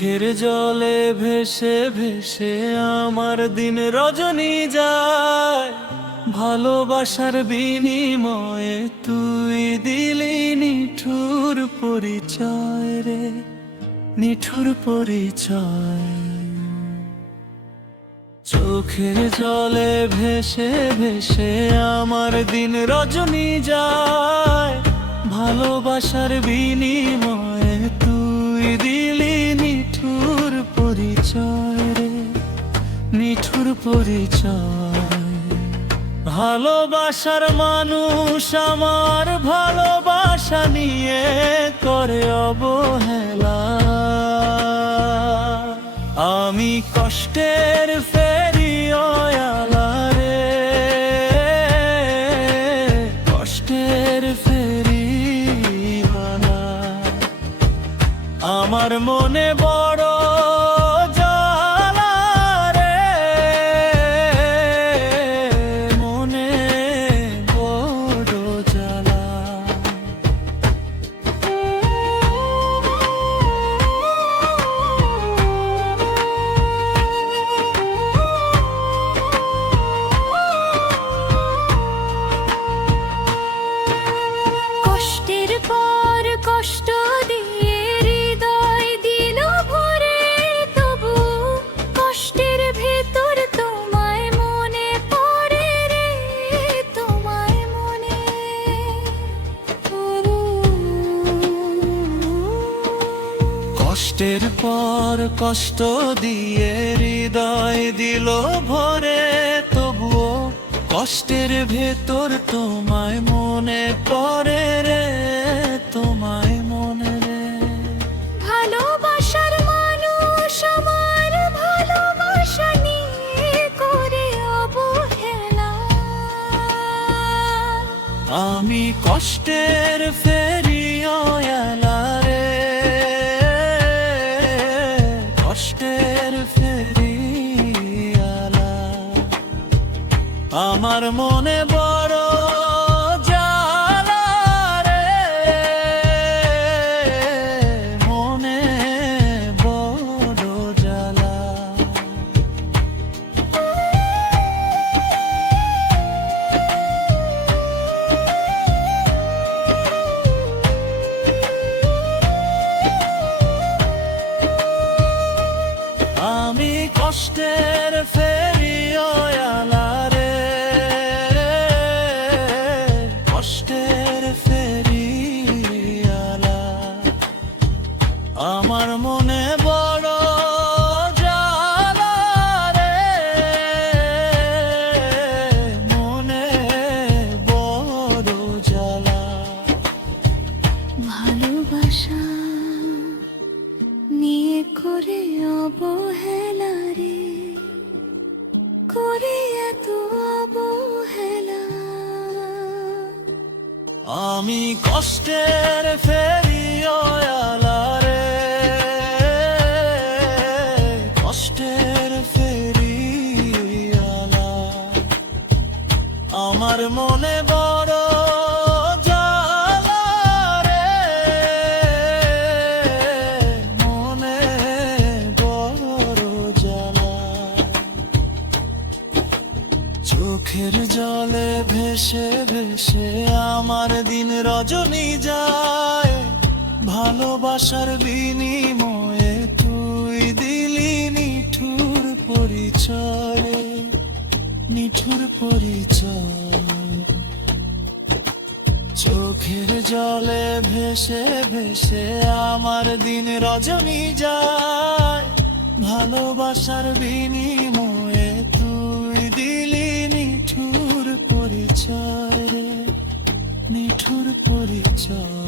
চোখের জলে ভেসে ভেসে আমার দিন রজনী যায়, ভালোবাসার বিনিময়ে তুই দিলি নিঠুর পরিচয় রে, নিঠুর পরিচয়। চোখের জলে ভেসে ভেসে আমার দিন রজনী যায়, ভালোবাসার বিনিময়ে তুই দিলি নিঠুর পরিচয় রে, নিঠুর পরিচয়। ভালোবাসার মানুষ আমার ভালোবাসা নিয়ে করে অবহেলা, আমি কষ্টের ফেরিওয়ালা রে, কষ্টের ফেরিওয়ালা। আমার মনে বড় জ্বালা রে, মনে বড় জ্বালা। কষ্টের পর কষ্ট দিয়ে হৃদয় দিল ভরে, তবু কষ্টের ভেতর তোমায় মনে পড়ে রে, তোমায় মনে কষ্টের পর কষ্ট দিয়ে হৃদয় দিল ভরে, তবুও কষ্টের ভেতর তোমায় মনে পড়ে রে, তোমায় মনে রে। ভালোবাসার মানুষ আমার ভালোবাসা নিয়ে করে অবহেলা, আমি কষ্টের ফেরিওয়ালা রে, কষ্টের ফেরিওয়ালা। আমার মনে বড় জ্বালা রে, মনে বড় জ্বালা। আমি কষ্টের ফেরিওয়ালা রে, কষ্টের ফেরিওয়ালা। আমার মনে বড় জ্বালা রে, মনে বড় জ্বালা। ভালোবাসা নিয়ে করে অবহেলা রে, করে এত অবহেলা। আমি কষ্টের ফেরিওয়ালা রে, কষ্টের ফেরিওয়ালা। আমার মনে বড় জ্বালা রে, মনে বড় জ্বালা। চোখের জলে ভেসে ভেসে আমার দিন রজনী যায়, ভালোবাসার বিনিময়ে তুই দিলি নিঠুর পরিচয়, নিঠুর পরিচয়। চোখের জলে ভেসে ভেসে আমার দিন রজনী যায়, ভালোবাসার বিনিময়ে তুই দিলি নিঠুর পরিচয় রে, নিঠুর পরিচয়।